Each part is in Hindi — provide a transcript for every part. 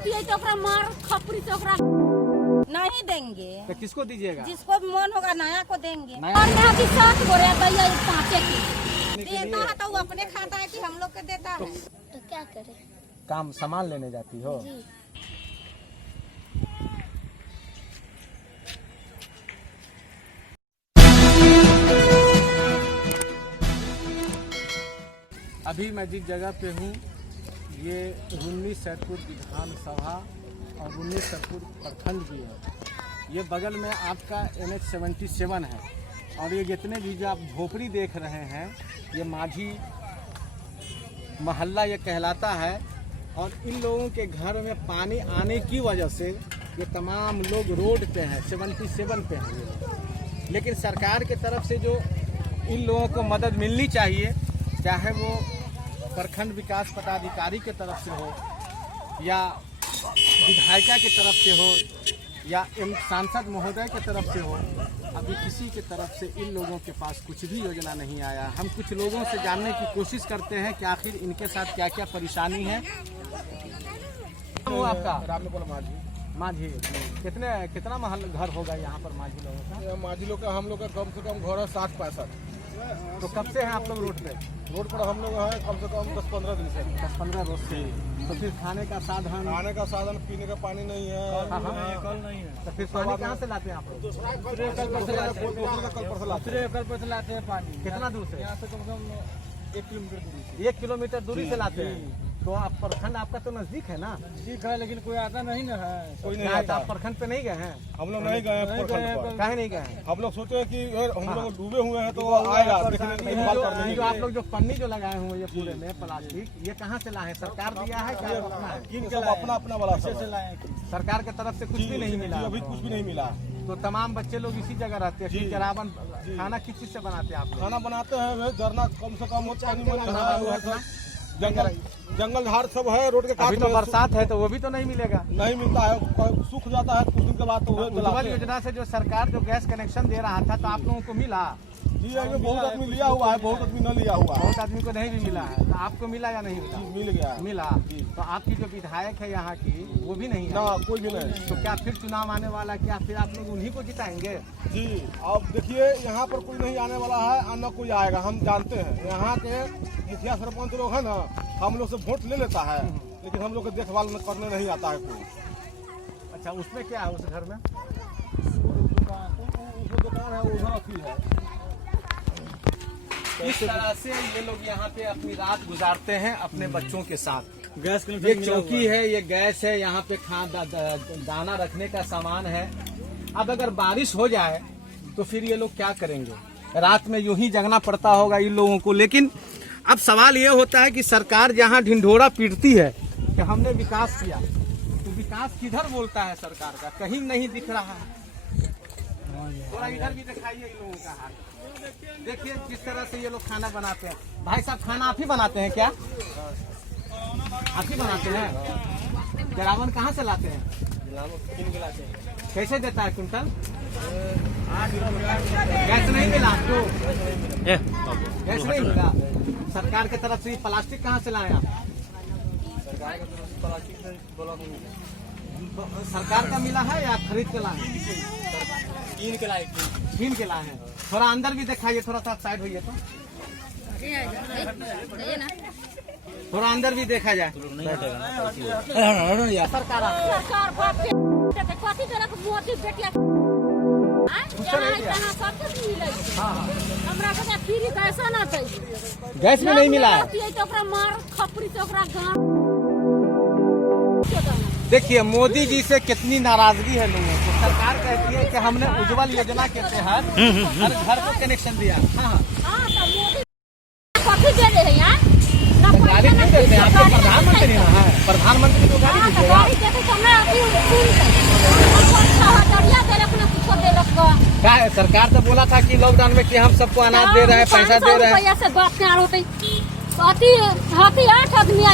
रहती है तो ओकरा मार खपरी से ओकरा नहीं देंगे। तो किसको दीजिएगा? जिसको भी मन होगा नया को देंगे। और मैं अभी 7 बोरे दैया 5 की देता है तो वो अपने खाता है कि हम लोग के देता है। तो क्या करें? काम सामान लेने जाती हो? जी। अभी मैं जिस जगह पे हूँ ये रुन्नी सैदपुर विधानसभा और रुन्नी सैदपुर प्रखंड भी है। ये बगल में आपका NH 77 है और ये जितने भी जो आप झोपड़ी देख रहे हैं ये माझी मोहल्ला ये कहलाता है। और इन लोगों के घर में पानी आने की वजह से ये तमाम लोग रोड पे हैं, 77 पे हैं ये लोग। लेकिन सरकार के तरफ से जो इन लोगों को मदद मिलनी चाहिए, चाहे वो प्रखंड विकास पदाधिकारी के तरफ से हो या विधायिका की तरफ से हो या सांसद महोदय की तरफ से हो, अभी किसी के तरफ से इन लोगों के पास कुछ भी योजना नहीं आया। हम कुछ लोगों से जानने की कोशिश करते हैं कि आखिर इनके साथ क्या क्या परेशानी है। वो आपका रामनगर माझी। माझी कितना महल घर होगा यहाँ पर माझी लोगों का? माझी लोग का हम लोग का कम से कम घर है 60-65। तो कब से हैं आप लोग रोड पे? रोड पर हम लोग हैं कम से कम 10-15 दिन से। 10-15 रोज से। तो फिर खाने का साधन? खाने का साधन, पीने का पानी नहीं है। कल नहीं है। तो फिर पानी कहाँ से लाते हैं आप लोग? कल पर से लाते हैं पानी। कितना दूर से? यहाँ से कम से कम 1 किलोमीटर दूरी से। 1 किलोमीटर दूरी से लाते हैं। तो आप प्रखंड आपका तो नजदीक है ना? नजदीक है लेकिन कोई आता नहीं ना है। कोई नहीं क्या आता। आप प्रखंड पे नहीं गए हैं? हम लोग नहीं गए हैं। काहे नहीं गए हैं? हम लोग सोचे कि हम लोग डूबे हुए हैं तो आएगा देखने करने। जो आप लोग जो पन्नी जो लगाए हुए ये पूरे में प्लास्टिक, ये कहाँ से लाए हैं? सरकार दिया है क्या अपना है? सब अपना वाला सरकार की तरफ से कुछ भी नहीं मिला? अभी कुछ भी नहीं मिला। तो तमाम बच्चे लोग इसी जगह रहते हैं। फिर जरावन खाना किस चीज से बनाते हैं आप लोग? खाना बनाते हैं झरना, कम से कम जंगल झाड़ सब है रोड के अभी तो बरसात है तो वो भी तो नहीं मिलेगा। नहीं मिलता है, सूख जाता है कुछ दिन के बाद। तो उज्ज्वल योजना से जो सरकार जो गैस कनेक्शन दे रहा था तो आप लोगों को मिला? जी बहुत आदमी लिया हुआ है, बहुत आदमी न लिया हुआ है। बहुत आदमी को नहीं भी मिला है। तो आपको मिला या नहीं मिला? मिल गया। मिला। तो आपकी जो विधायक है यहाँ की वो भी नहीं है? ना, कोई भी नहीं। तो क्या फिर चुनाव आने वाला, क्या फिर आप लोग उन्हीं को जिताएंगे? जी अब देखिए यहाँ पर कोई नहीं आने वाला है और न कोई आएगा, हम जानते हैं। यहाँ के मुखिया सरपंच लोग है ना, हम लोग से वोट ले लेता है लेकिन हम लोग को देखभाल करने नहीं आता है कोई। अच्छा, उसमें क्या है उस घर में? दुकान है उधर अथी है। इस तरह से ये लोग यहाँ पे अपनी रात गुजारते हैं अपने बच्चों के साथ। गैस ये चौकी है, ये गैस है, यहाँ पे दाना रखने का सामान है। अब अगर बारिश हो जाए तो फिर ये लोग क्या करेंगे? रात में यूं ही जगना पड़ता होगा इन लोगों को। लेकिन अब सवाल ये होता है कि सरकार जहाँ ढिंढोरा पीटती है कि हमने विकास किया, तो विकास किधर बोलता है सरकार का? कहीं नहीं दिख रहा है। थोड़ा इधर भी दिखाइए इन लोगों का हाल। देखिए किस तरह से ये लोग खाना बनाते हैं। भाई साहब, खाना आप ही बनाते हैं क्या? आप ही बनाते हैं? जरावन कहाँ से लाते हैं? कैसे देता है कुंटल? गैस नहीं मिला आपको? गैस नहीं मिला? सरकार की तरफ से प्लास्टिक कहाँ से लाए आप? सरकार का मिला है या खरीद के लाए? कीन के लाए हैं। थोड़ा अंदर भी दिखाइए, थोड़ा सा साइड होइए तो थोड़ा अंदर भी देखा जाए। सरकार गैस में नहीं मिला है। देखिए मोदी जी से कितनी नाराजगी है लोगों को। सरकार कहती है कि हमने उज्ज्वल योजना के तहत हर घर को कनेक्शन दिया। गाड़ी नहीं देते हैं, आपके प्रधानमंत्री है। प्रधानमंत्री को गाड़ी दीजिएगा। क्या है, सरकार तो बोला था कि लॉकडाउन में कि हम सबको अनाज दे रहे हैं, पैसा दे रहे हैं। 8 आदमी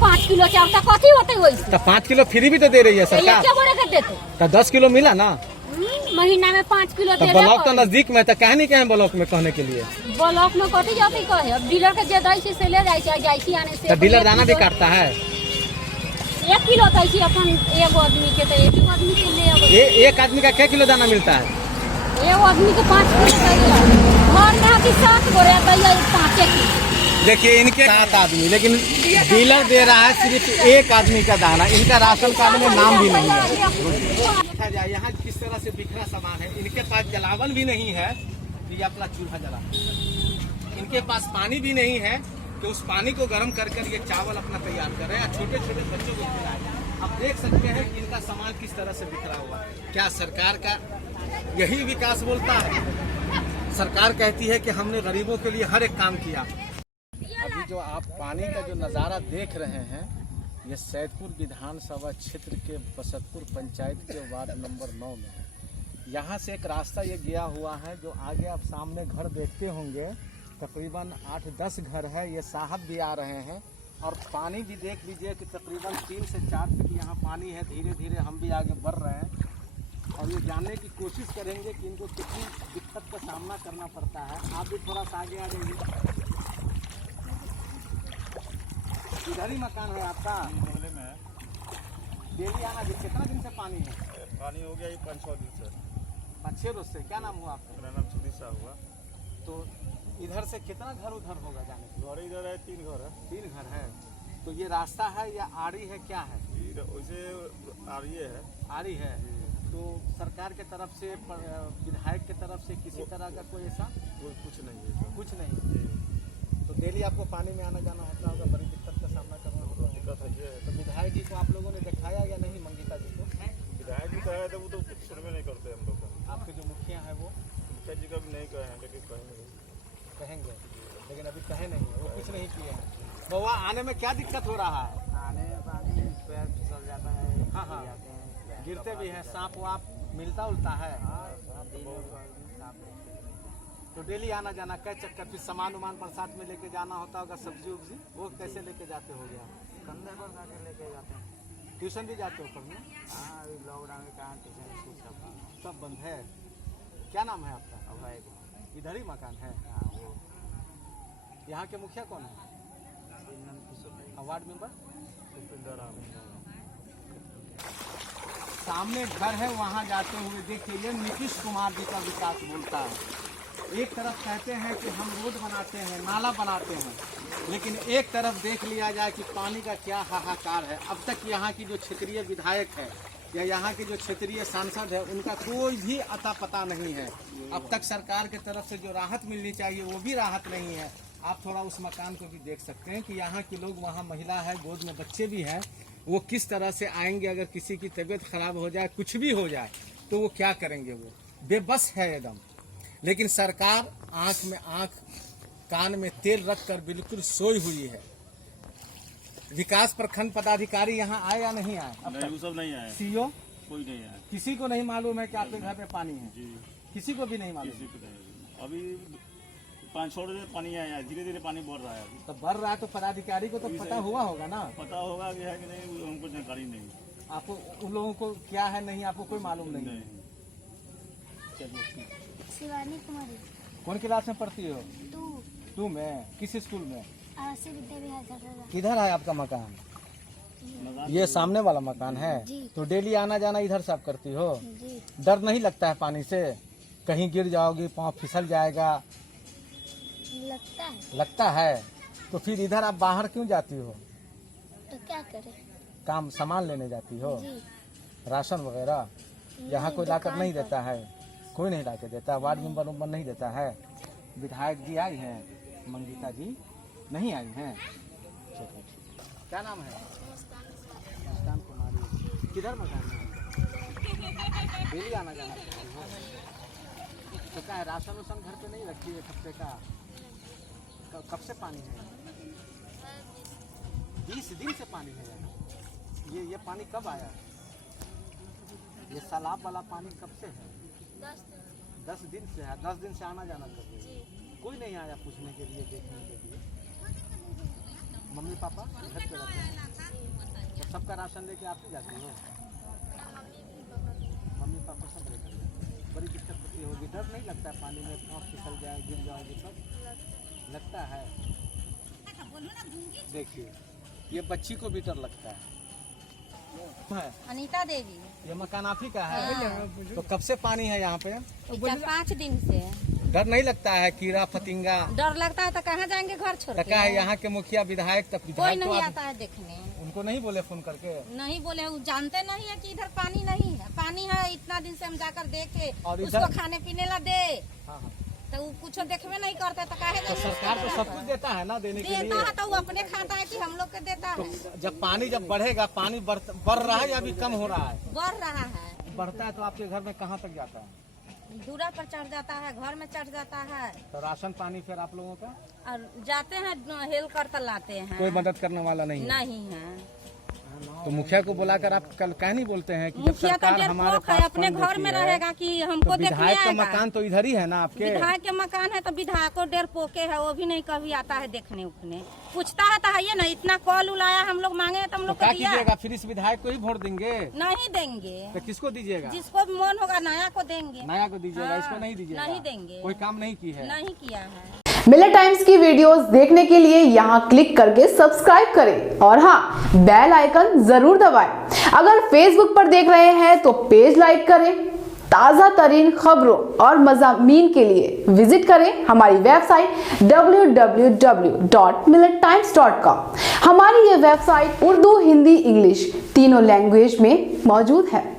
5 किलो चावल कथी होते वैसे? तो 5 किलो फ्री भी तो दे रही है सरकार। तो 10 किलो मिला ना महीना में 5 किलो। तो ब्लॉक तो नजदीक में, तो कहे नहीं कहे ब्लॉक में कहने के लिए? ब्लॉक में कथी जाती कहे? अब डीलर के जे दै से ले जाए आने से। तो डीलर दाना भी काटता है? 1 किलो दै छी अपन एगो आदमी के, तो एक आदमी के ले अबै। एक आदमी का क्या किलो दाना मिलता है? एगो आदमी के 5 किलो दैया, घर में अभी 7 गो रे दैया 5 किलो। देखिए इनके 7 आदमी, लेकिन डीलर दे रहा है सिर्फ एक आदमी का दाना। इनका राशन कार्ड में नाम भी नहीं है। देखा जाए यहाँ किस तरह से बिखरा सामान है। इनके पास जलावन भी नहीं है कि ये अपना चूल्हा जला, इनके पास पानी भी नहीं है कि उस पानी को गर्म कर कर ये चावल अपना तैयार कर रहे हैं। छोटे छोटे बच्चों को खिलाए। आप देख सकते हैं कि इनका सामान किस तरह से बिखरा हुआ है। क्या सरकार का यही विकास बोलता है? सरकार कहती है कि हमने गरीबों के लिए हर एक काम किया। अभी जो आप पानी का जो नज़ारा देख रहे हैं, ये सैदपुर विधानसभा क्षेत्र के बसतपुर पंचायत के वार्ड नंबर 9 में है। यहाँ से एक रास्ता ये गया हुआ है, जो आगे आप सामने घर देखते होंगे, तकरीबन 8-10 घर है। ये साहब भी आ रहे हैं और पानी भी देख लीजिए कि तकरीबन 3 से 4 फीट यहाँ पानी है। धीरे धीरे हम भी आगे बढ़ रहे हैं और ये जानने की कोशिश करेंगे कि इनको कितनी दिक्कत का सामना करना पड़ता है। आप भी थोड़ा सा आगे आ जाइए। इधर ही मकान है आपका? बगले में है। डेली आना जी? कितना दिन से पानी है? पानी हो गया 5-6 दिन से। 5-6 रोज से। क्या नाम हुआ आपका? मेरा नाम सुधीर शाह हुआ। तो इधर से कितना घर उधर होगा जाने के? घर इधर है, 3 घर है। 3 घर है। तो ये रास्ता है या आड़ी है, क्या है? वैसे आड़ी है। आड़ी है। तो सरकार के तरफ से, विधायक के तरफ से किसी तरह का कोई ऐसा कुछ नहीं है? कुछ नहीं। तो डेली आपको पानी में आना जाना होता होगा, बड़ी दिक्कत का सामना करना होगा। दिक्कत है ये। तो विधायक जी को आप लोगों ने दिखाया या नहीं? मंगीता जी को विधायक जी कहे थे, वो तो कुछ सुनवे नहीं करते हम लोग का। आपके जो मुखिया है वो? मुखिया जी का भी नहीं कहे हैं, लेकिन कहेंगे लेकिन अभी कहे नहीं है, वो कुछ नहीं किए हैं। बउआ आने में क्या दिक्कत हो रहा है? आने में पानी पैर फिसल जाता है। हाँ हाँ, गिरते भी हैं। सांप वाप मिलता उलता है? तो डेली आना जाना कै चक्कर? फिर सामान उमान बरसात में लेके जाना होता होगा, सब्जी उब्जी, वो कैसे लेके जाते हो गया? कंधे पर जाके लेके जाते हैं। ट्यूशन भी जाते हो पढ़ने? हाँ, अभी लॉकडाउन के कारण ट्यूशन स्कूल सब बंद है। क्या नाम है आपका? अभाई। इधर ही मकान है? हाँ, वो यहाँ के मुखिया कौन है? Ward member? सामने घर है, वहाँ जाते हुए देखिए ये नीतीश कुमार जी का विकास बोलता है। एक तरफ कहते हैं कि हम रोड बनाते हैं, नाला बनाते हैं, लेकिन एक तरफ देख लिया जाए कि पानी का क्या हाहाकार है। अब तक यहाँ की जो क्षेत्रीय विधायक है या यहाँ के जो क्षेत्रीय सांसद है, उनका कोई भी अता पता नहीं है। अब तक सरकार की तरफ से जो राहत मिलनी चाहिए वो भी राहत नहीं है। आप थोड़ा उस मकान को भी देख सकते हैं कि यहाँ के लोग, वहाँ महिला है, गोद में बच्चे भी हैं, वो किस तरह से आएंगे। अगर किसी की तबीयत खराब हो जाए, कुछ भी हो जाए, तो वो क्या करेंगे? वो बेबस है एकदम। लेकिन सरकार आंख में आंख, कान में तेल रखकर बिल्कुल सोई हुई है। विकास प्रखंड पदाधिकारी यहाँ आए या नहीं आए? अब नहीं, वो सब नहीं आए। सीओ कोई नहीं आया। किसी को नहीं मालूम है कि आपके घर में पानी है? जी, किसी को भी नहीं मालूम। किसी को नहीं। अभी 5-6 दिन पानी आया है, धीरे धीरे पानी बढ़ रहा है। अभी तो बढ़ रहा है तो पदाधिकारी को तो पता हुआ होगा ना? पता होगा कि है कि नहीं, वो हमको जानकारी नहीं। आपको उन लोगों को क्या है नहीं, आपको कोई मालूम नहीं? नहीं। चलिए ठीक है। शिवानी कुमारी। कौन क्लास में पढ़ती हो? 2 में? किस स्कूल में? आरसी विद्या विहार चक्र। किधर है आपका मकान? ये सामने वाला मकान है? जी। तो डेली आना जाना इधर से आप करती हो? जी। डर नहीं लगता है पानी से? कहीं गिर जाओगी, पाँव फिसल जाएगा? लगता है। तो फिर इधर आप बाहर क्यों जाती हो? तो क्या करें? काम सामान लेने जाती हो? जी। राशन वगैरह? यहाँ कोई लाकर नहीं देता है? कोई नहीं ला के देता? वार्ड मेंबर नहीं देता है? विधायक जी आई हैं, मंगीता जी नहीं आई हैं? क्या नाम है? मुस्कान कुमारी। किधर मकान है? डेली आना जाना करती हो? तो क्या है, राशन उसन घर पे नहीं रखी है हफ्ते का? कब से पानी है? 20 दिन से पानी है यहाँ। ये पानी कब आया? ये तालाब वाला पानी कब से है? 10 दिन से है। 10 दिन से आना जाना कर रही है। कोई नहीं आया पूछने के लिए, देखने के लिए? मम्मी पापा घर पे रहते हैं? तो सबका राशन लेके आप ही जाती हो? मम्मी पापा सब लेकर जाते हैं। बड़ी दिक्कत होती होगी। डर नहीं लगता है पानी में पाँव फिसल जाए, गिर जाओगे? सब लगता है। देखिए ये बच्ची को भी डर लगता है। है अनीता देवी। ये मकान आप ही का है? तो कब से पानी है यहाँ पे? 5 दिन से। डर नहीं लगता है कीड़ा फतिंगा? डर लगता है तो कहाँ जाएंगे घर छोड़ लगा है यहाँ के मुखिया विधायक तक कोई विधायक नहीं तो आता है देखने। उनको नहीं बोले फोन करके? नहीं बोले, वो जानते नहीं है कि इधर पानी नहीं है। पानी है, इतना दिन से हम जाकर देखे, और उसको इधर- खाने पीने ला दे हाँ, हाँ। तो वो कुछ देखबे नहीं करते तो काहे तो जाएंगे सरकार तो उसके सब घर कुछ पर? देता है ना देने के लिए। देता है तो वो अपने खाता है कि हम लोग के देता है। तो जब पानी जब बढ़ेगा, पानी बढ़ रहा है या अभी कम हो रहा है? बढ़ रहा है। बढ़ता है तो आपके घर में कहाँ तक जाता है? दूरा पर चढ़ जाता है, घर में चढ़ जाता है तो राशन पानी फिर आप लोगों का और जाते हैं हेल कर तो लाते हैं। कोई मदद करने वाला नहीं है? नहीं है। तो मुखिया को बुलाकर आप कल कह नहीं बोलते हैं कि जब मुखिया तो सरकार हमारे डरपोक है, पास अपने फंड घर में देती है, रहेगा कि तो हमको देखने विधायक का आएगा। मकान तो इधर ही है ना आपके? विधायक के मकान है तो विधायक को डेर पोके है, वो भी नहीं कभी आता है देखने उखने। पूछता है तो है ना, इतना कॉल उलाया हम लोग मांगे तो हम तो लोग क्या को दिया। कीजिएगा फिर? इस विधायक को ही वोट देंगे? नहीं देंगे, तो किसको दीजिएगा? जिसको भी मन होगा नया को देंगे। नया को दीजिएगा, हाँ, इसको नहीं दीजिएगा? नहीं देंगे। कोई काम नहीं की है? नहीं किया है। मिलर टाइम्स की वीडियोस देखने के लिए यहाँ क्लिक करके सब्सक्राइब करें और हाँ, बेल आइकन जरूर दबाएं। अगर फेसबुक पर देख रहे हैं तो पेज लाइक करें। ताज़ा तरीन खबरों और मज़ामीन के लिए विजिट करें हमारी वेबसाइट www.millertimes.com। हमारी ये वेबसाइट उर्दू, हिंदी, इंग्लिश तीनों लैंग्वेज में मौजूद है।